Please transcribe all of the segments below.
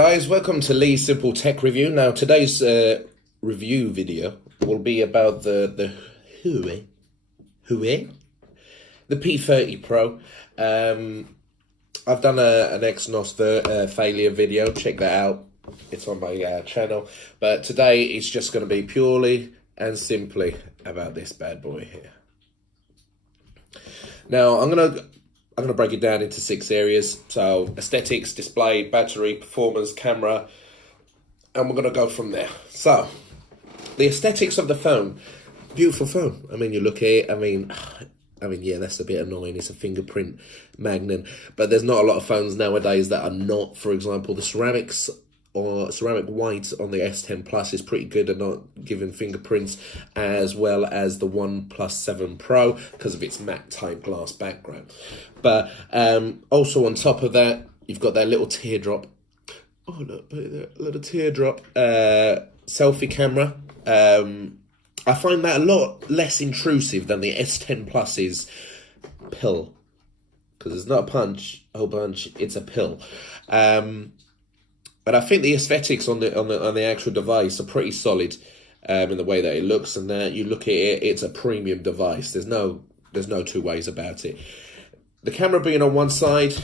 guys, welcome to Lee's Simple Tech Review. Now today's review video will be about the Huawei, the P30 Pro. I've done an Exynos failure video, check that out, it's on my channel. But today it's just going to be purely and simply about this bad boy here. Now I'm gonna break it down into 6 areas. So aesthetics, display, battery, performance, camera, and we're gonna go from there. So the aesthetics of the phone, beautiful phone. I mean, you look at it, I mean, yeah, that's a bit annoying. It's a fingerprint magnet, but there's not a lot of phones nowadays that are not. For example, the ceramics or ceramic white on the S10 Plus is pretty good at not giving fingerprints, as well as the OnePlus 7 Pro because of its matte type glass background. But also on top of that, you've got that little teardrop. Oh look, that little teardrop selfie camera. I find that a lot less intrusive than the S10 Plus's pill, because it's not a whole bunch, it's a pill. But I think the aesthetics on the actual device are pretty solid in the way that it looks, and that you look at it, it's a premium device. There's no two ways about it. The camera being on one side,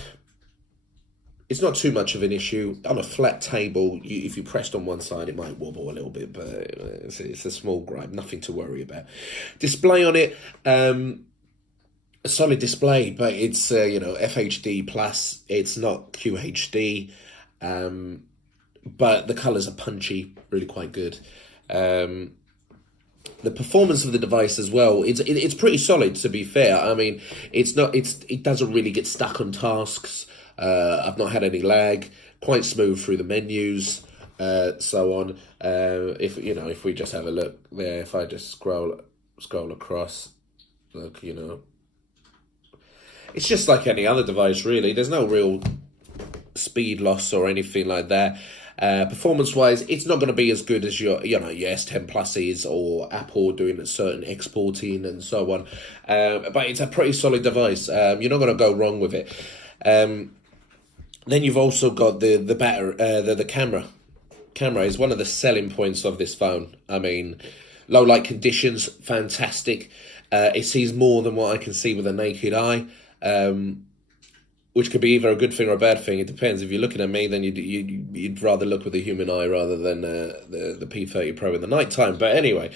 it's not too much of an issue. On a flat table, if you pressed on one side, it might wobble a little bit, but it's a small gripe, nothing to worry about. Display on it, a solid display, but it's FHD plus. It's not QHD, but the colours are punchy, really quite good. The performance of the device as well, it's pretty solid, to be fair. I mean, it doesn't really get stuck on tasks. I've not had any lag, quite smooth through the menus, so on. If we just have a look there, if I just scroll across, look, it's just like any other device, really. There's no real speed loss or anything like that. Performance-wise, it's not going to be as good as your S10 Plus is, or Apple doing a certain exporting and so on. But it's a pretty solid device. You're not going to go wrong with it. Then you've also got the camera. Camera is one of the selling points of this phone. I mean, low light conditions, fantastic. It sees more than what I can see with a naked eye. Which could be either a good thing or a bad thing. It depends. If you're looking at me, then you'd rather look with a human eye rather than the P30 Pro in the nighttime. But anyway,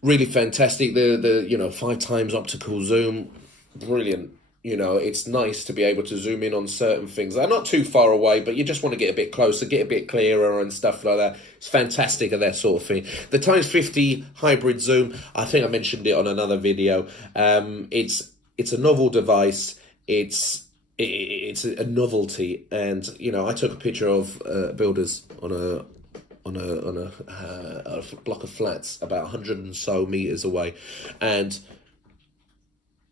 really fantastic. The 5 times optical zoom, brilliant. It's nice to be able to zoom in on certain things. They're not too far away, but you just want to get a bit closer, get a bit clearer and stuff like that. It's fantastic at that sort of thing. The x50 hybrid zoom, I think I mentioned it on another video. It's a novel device. It's a novelty, and I took a picture of builders on a block of flats about 100 and so meters away, and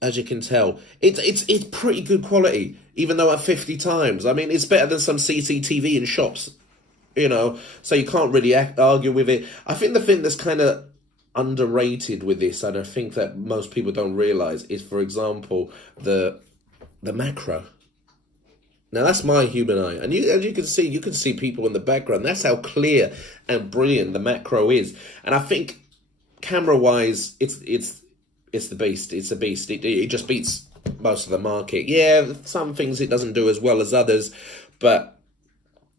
as you can tell, it's pretty good quality, even though at 50 times. I mean, it's better than some CCTV in shops, so you can't really argue with it. I think the thing that's kind of underrated with this, and I think that most people don't realize, is, for example, the macro. Now that's my human eye, and as you can see people in the background. That's how clear and brilliant the macro is. And I think camera-wise, it's the beast. It's a beast. It just beats most of the market. Yeah, some things it doesn't do as well as others, but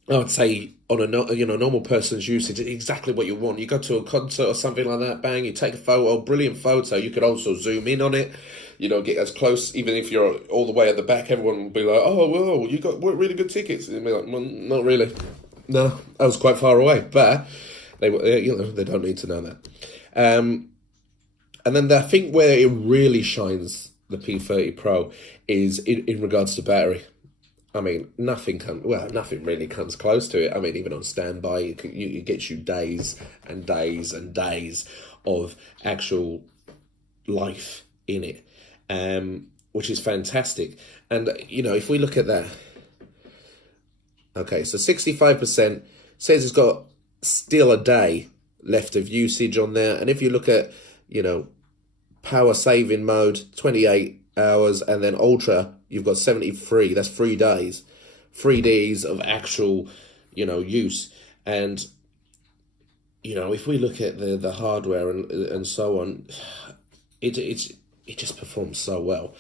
I would say on a normal person's usage, it's exactly what you want. You go to a concert or something like that, bang, you take a photo, brilliant photo. You could also zoom in on it, get as close. Even if you're all the way at the back, everyone will be like, "Oh, whoa, you got really good tickets." And be like, "Well, not really. No, I was quite far away." But they don't need to know that. And then I think where it really shines, the P30 Pro, is in regards to battery. I mean, nothing really comes close to it. I mean, even on standby, it gets you days and days and days of actual life in it, which is fantastic. And, if we look at that, okay, so 65% says it's got still a day left of usage on there. And if you look at, power saving mode, 28 hours, and then ultra, you've got 73. That's 3 days. 3 days of actual, use. And if we look at the hardware and so on, it just performs so well.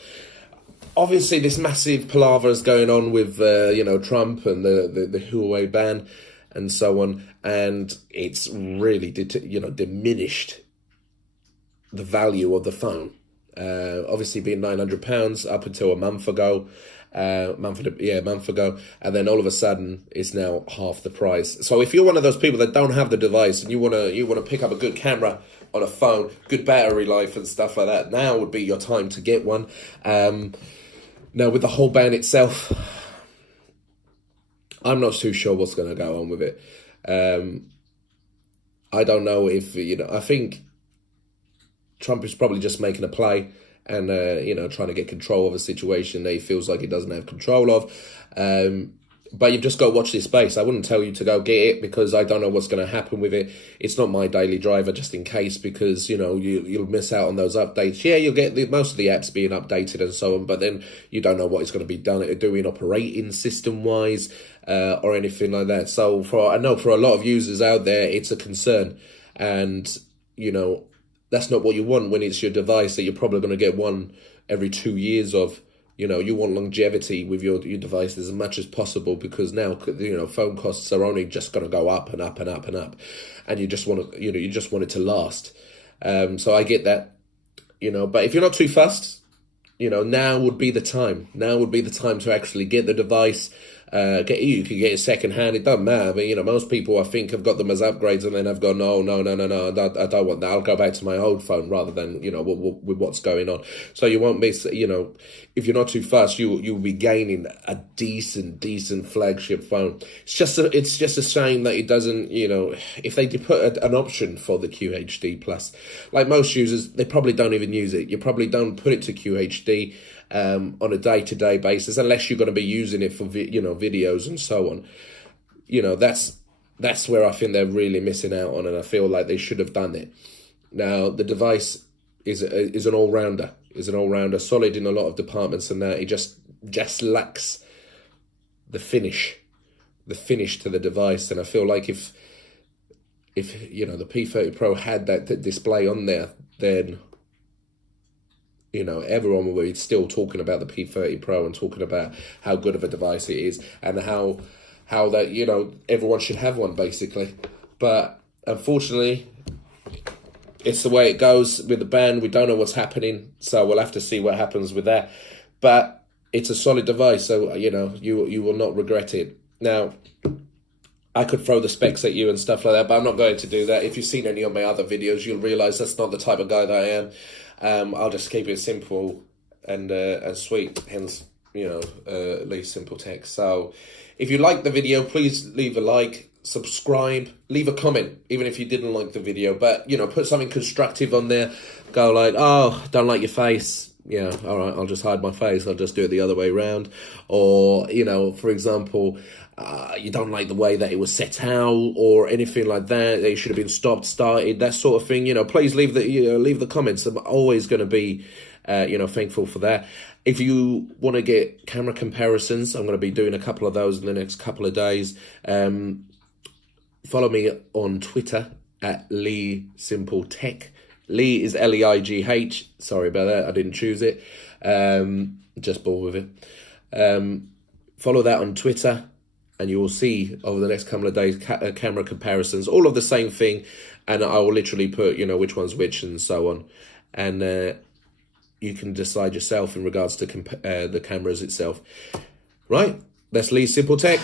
Obviously, this massive palaver is going on with Trump and the Huawei ban and so on, and it's really diminished the value of the phone. Obviously, being £900 up until a month ago, month ago, and then all of a sudden it's now half the price. So if you're one of those people that don't have the device and you wanna pick up a good camera on a phone, good battery life and stuff like that, now would be your time to get one. Now with the whole ban itself, I'm not too sure what's going to go on with it. I don't know if I think Trump is probably just making a play and trying to get control of a situation that he feels like he doesn't have control of. But you've just got to watch this space. I wouldn't tell you to go get it because I don't know what's going to happen with it. It's not my daily driver, just in case, because you'll miss out on those updates. Yeah, you'll get most of the apps being updated and so on, but then you don't know what it's going to be doing operating system wise or anything like that. So I know for a lot of users out there, it's a concern, and that's not what you want when it's your device that you're probably going to get one every 2 years of. You want longevity with your devices as much as possible, because now phone costs are only just going to go up and up and up and up, and you just want it to last. So I get that, but if you're not too fussed, now would be the time. Now would be the time to actually get the device. You could get it second hand. It doesn't matter, but most people I think have got them as upgrades, and then have gone, no, I don't want that. I'll go back to my old phone rather than with what's going on. So you won't miss. If you're not too fast, you'll be gaining a decent flagship phone. It's just a shame that it doesn't. If they did put an option for the QHD plus, like most users, they probably don't even use it. You probably don't put it to QHD. On a day-to-day basis, unless you're going to be using it for videos and so on. That's where I think they're really missing out on, and I feel like they should have done it. Now the device is an all-rounder, solid in a lot of departments, and that it just lacks the finish to the device. And I feel like if the P30 Pro had that display on there, then everyone will be still talking about the P30 Pro and talking about how good of a device it is, and how that everyone should have one basically. But unfortunately, it's the way it goes with the ban. We don't know what's happening, so we'll have to see what happens with that. But it's a solid device, so you will not regret it. Now, I could throw the specs at you and stuff like that, but I'm not going to do that. If you've seen any of my other videos, you'll realise that's not the type of guy that I am. I'll just keep it simple and sweet, hence, Lee Simple Tech. So if you like the video, please leave a like, subscribe, leave a comment, even if you didn't like the video, but, put something constructive on there. Go like, oh, don't like your face. Yeah, all right, I'll just hide my face. I'll just do it the other way around. Or, for example, you don't like the way that it was set out or anything like that. It should have been stopped, started, that sort of thing. Please leave the comments. I'm always going to be, thankful for that. If you want to get camera comparisons, I'm going to be doing a couple of those in the next couple of days. Follow me on Twitter at Lee Simple Tech. Lee is Leigh. Sorry about that. I didn't choose it. Just bored with it. Follow that on Twitter, and you will see over the next couple of days camera comparisons, all of the same thing, and I will literally put which one's which and so on, and you can decide yourself in regards to the cameras itself. Right, that's Lee Simple Tech.